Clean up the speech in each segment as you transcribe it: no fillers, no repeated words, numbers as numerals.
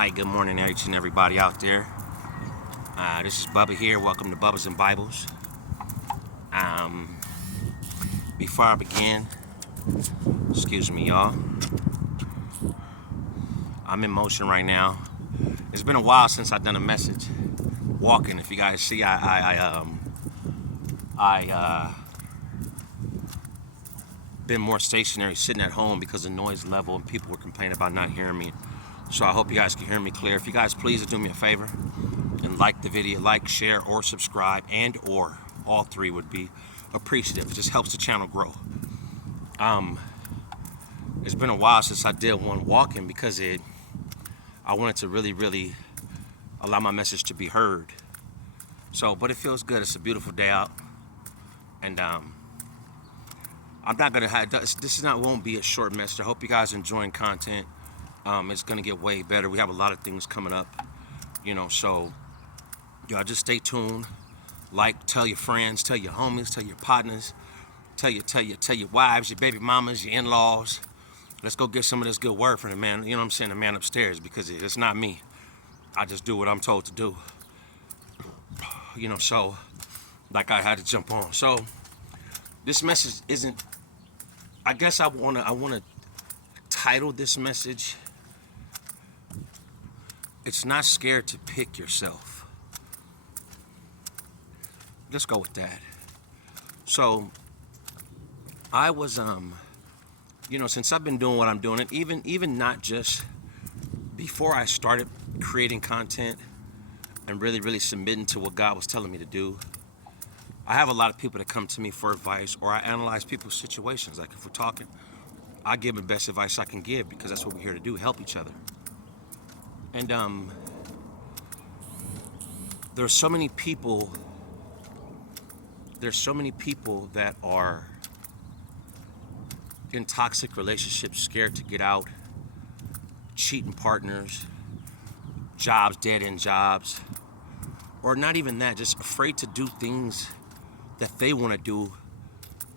Hi, good morning, each and everybody out there. This is Bubba here. Welcome to Bubba's and Bibles. Um, Before I begin, excuse me, y'all. I'm in motion right now. It's been a while since I've done a message. Walking, if you guys see, I been more stationary, sitting at home because of noise level, and people were complaining about not hearing me. So I hope you guys can hear me clear. If you guys please do me a favor and like the video, like, share, or subscribe, and or all three would be appreciative. It just helps the channel grow. It's been a while since I did one walking because I wanted to really allow my message to be heard. So, but it feels good. It's a beautiful day out, and I'm not gonna have this. Won't be a short message. I hope you guys are enjoying content. It's gonna get way better. We have a lot of things coming up, so y'all just stay tuned. Like, tell your friends, tell your homies, tell your partners, tell your wives, your baby mamas, your in-laws. Let's go get some of this good word from the man. You know what I'm saying? The man upstairs, because it's not me. I just do what I'm told to do. So like I had to jump on. So this message isn't. I guess I wanna title this message. It's not scared to pick yourself. Let's go with that. So I was since I've been doing what I'm doing, and even not just before I started creating content and really submitting to what God was telling me to do, I have a lot of people that come to me for advice, or I analyze people's situations. Like if we're talking, I give the best advice I can give because that's what we're here to do, help each other. And there's so many people that are in toxic relationships, scared to get out, cheating partners, jobs, dead-end jobs, or not even that, just afraid to do things that they want to do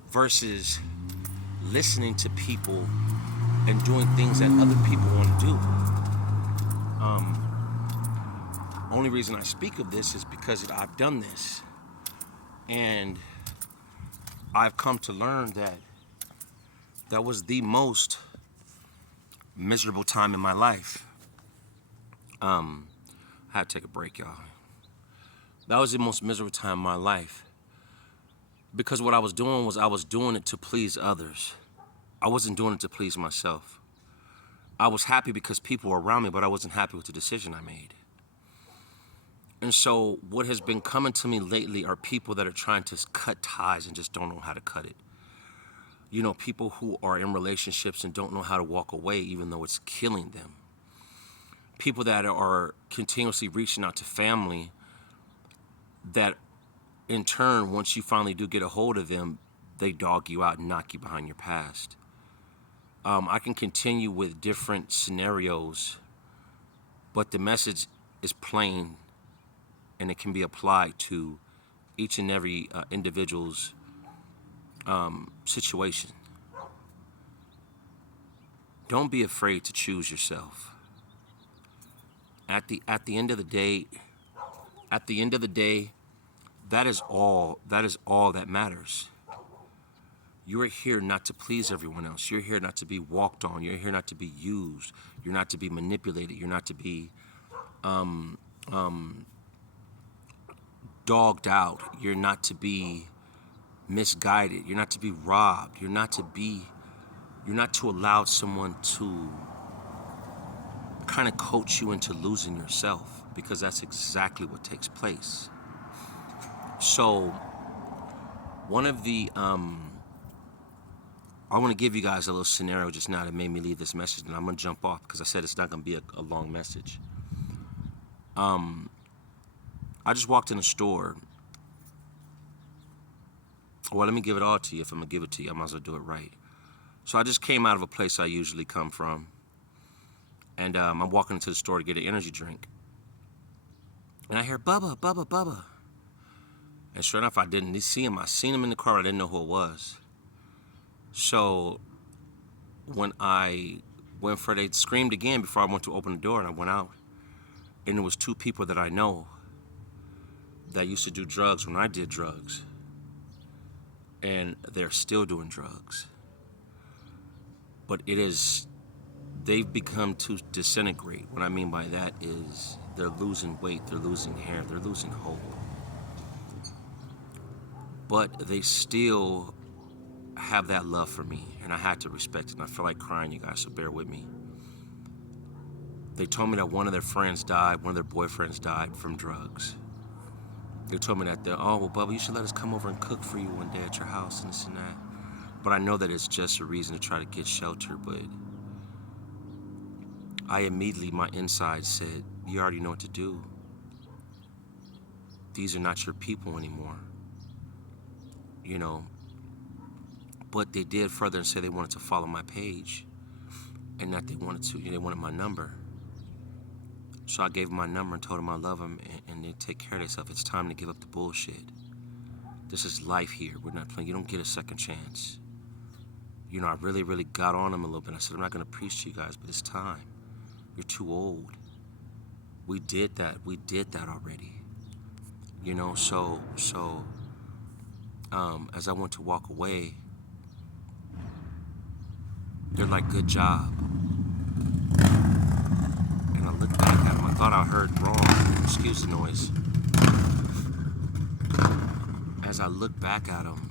versus listening to people and doing things that other people want to do. Only reason I speak of this is because I've done this, and I've come to learn that was the most miserable time in my life. I had to take a break, y'all. That was the most miserable time in my life, because what I was doing was I was doing it to please others. I wasn't doing it to please myself. I was happy because people were around me, but I wasn't happy with the decision I made. And so what has been coming to me lately are people that are trying to cut ties and just don't know how to cut it. People who are in relationships and don't know how to walk away even though it's killing them. People that are continuously reaching out to family that in turn, once you finally do get a hold of them, they dog you out and knock you behind your past. I can continue with different scenarios, but the message is plain and it can be applied to each and every individual's situation. Don't be afraid to choose yourself. At the end of the day, that is all that matters. You are here not to please everyone else. You're here not to be walked on. You're here not to be used. You're not to be manipulated. You're not to be dogged out. You're not to be misguided. You're not to be robbed. You're not to allow someone to kind of coach you into losing yourself, because that's exactly what takes place. So one of the I want to give you guys a little scenario just now that made me leave this message, and I'm going to jump off because I said it's not going to be a long message. I just walked in a store. Well, let me give it all to you. If I'm going to give it to you, I might as well do it right. So I just came out of a place I usually come from, and I'm walking into the store to get an energy drink. And I hear, Bubba, Bubba, Bubba. And sure enough, I didn't see him. I seen him in the car, but I didn't know who it was. So when I went for it, they screamed again before I went to open the door, and I went out. And there was two people that I know that used to do drugs when I did drugs. And they're still doing drugs. But they've become to disintegrate. What I mean by that is they're losing weight, they're losing hair, they're losing hope. But they still have that love for me, and I had to respect it. And I feel like crying, you guys, so bear with me. They told me that one of their friends died, one of their boyfriends died from drugs. They told me that, oh, well, Bubba, you should let us come over and cook for you one day at your house and this and that. But I know that it's just a reason to try to get shelter, but I immediately, my inside said, you already know what to do. These are not your people anymore. You know, but they did further and say they wanted to follow my page and that they wanted my number. So I gave them my number and told them I love them and they take care of themselves. It's time to give up the bullshit. This is life here. We're not playing. You don't get a second chance. You know, I really, really got on them a little bit. I said, I'm not going to preach to you guys, but it's time. You're too old. We did that. We did that already. You know, so as I went to walk away, they're like, good job. And I looked back at them. I thought I heard wrong. Excuse the noise. As I looked back at them,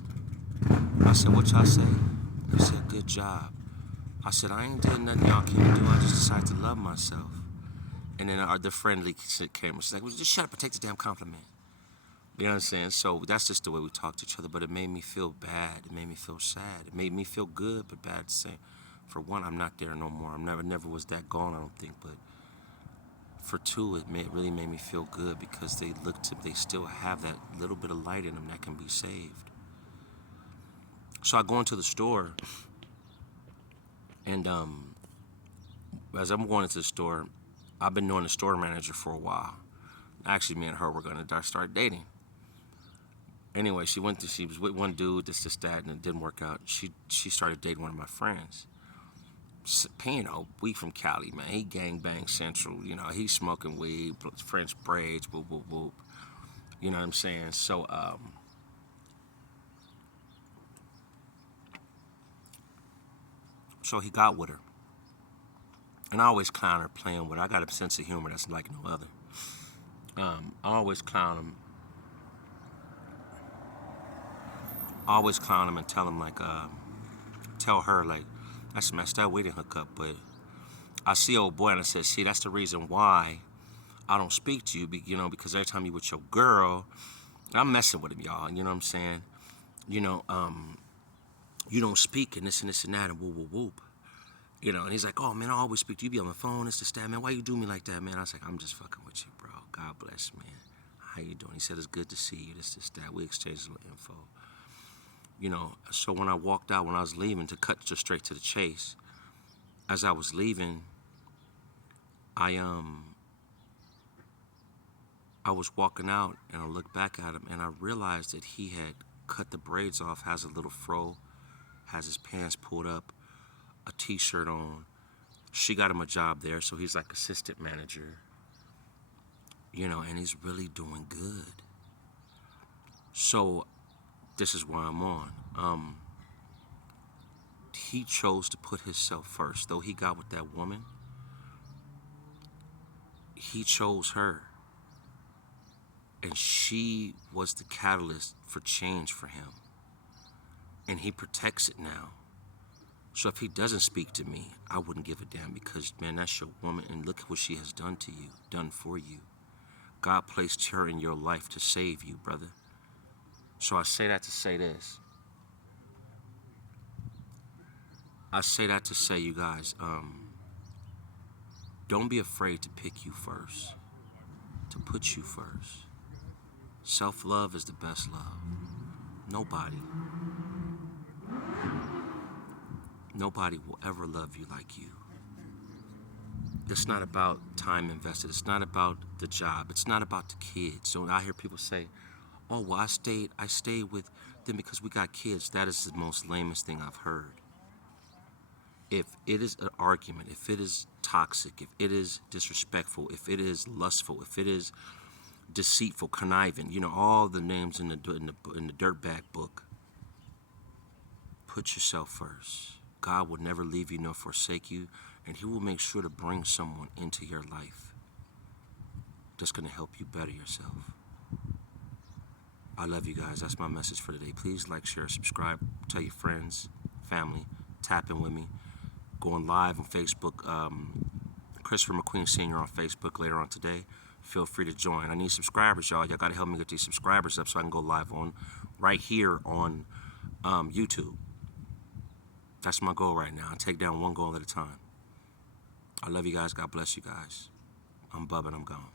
I said, what y'all say? They said, good job. I said, I ain't did nothing y'all can't do. I just decided to love myself. And then the friendly came. She's like, well, just shut up and take the damn compliment. You know what I'm saying? So that's just the way we talk to each other. But it made me feel bad. It made me feel sad. It made me feel good, but bad at the same. For one, I'm not there no more. I never was that gone, I don't think. But for two, it really made me feel good because they still have that little bit of light in them that can be saved. So I go into the store, and as I'm going into the store, I've been knowing the store manager for a while. Actually, me and her were going to start dating. Anyway, she was with one dude, this, that, and it didn't work out. She started dating one of my friends. You know, we from Cali, man. He gangbang central. You know, he's smoking weed, French braids, whoop, whoop, whoop. You know what I'm saying? So, so he got with her. And I always clown her playing with her. I got a sense of humor that's like no other. I always clown him. I always clown him and tell him, like, tell her, like, that's messed up. We didn't hook up, but I see old boy and I said, see, that's the reason why I don't speak to you, you know, because every time you with your girl, I'm messing with him, y'all, you know what I'm saying? You know, you don't speak and this and that and whoop, whoop, whoop. You know, and he's like, oh, man, I always speak to you. You be on the phone, this, that, man. Why you do me like that, man? I was like, I'm just fucking with you, bro. God bless, man. How you doing? He said, it's good to see you, this, that. We exchanged a little info. You know, so when I walked out, when I was leaving, to cut just straight to the chase, as I was leaving, I was walking out and I looked back at him and I realized that he had cut the braids off, has a little fro, has his pants pulled up, a t-shirt on. She got him a job there, so he's like assistant manager. You know, and he's really doing good. So this is why I'm on. He chose to put himself first. Though he got with that woman, he chose her. And she was the catalyst for change for him. And he protects it now. So if he doesn't speak to me, I wouldn't give a damn because, man, that's your woman. And look at what she has done to you, done for you. God placed her in your life to save you, brother. So I say that to say this. I say that to say, you guys, don't be afraid to pick you first, to put you first. Self-love is the best love. Nobody will ever love you like you. It's not about time invested. It's not about the job. It's not about the kids. So I hear people say, oh, well, I stayed with them because we got kids. That is the most lamest thing I've heard. If it is an argument, if it is toxic, if it is disrespectful, if it is lustful, if it is deceitful, conniving, you know, all the names in the dirtbag book, put yourself first. God will never leave you nor forsake you, and he will make sure to bring someone into your life that's going to help you better yourself. I love you guys. That's my message for today. Please like, share, subscribe, tell your friends, family, tap in with me. Going live on Facebook, Christopher McQueen Sr. on Facebook later on today. Feel free to join. I need subscribers, y'all. Y'all got to help me get these subscribers up so I can go live on right here on YouTube. That's my goal right now. I take down one goal at a time. I love you guys. God bless you guys. I'm Bubba and I'm gone.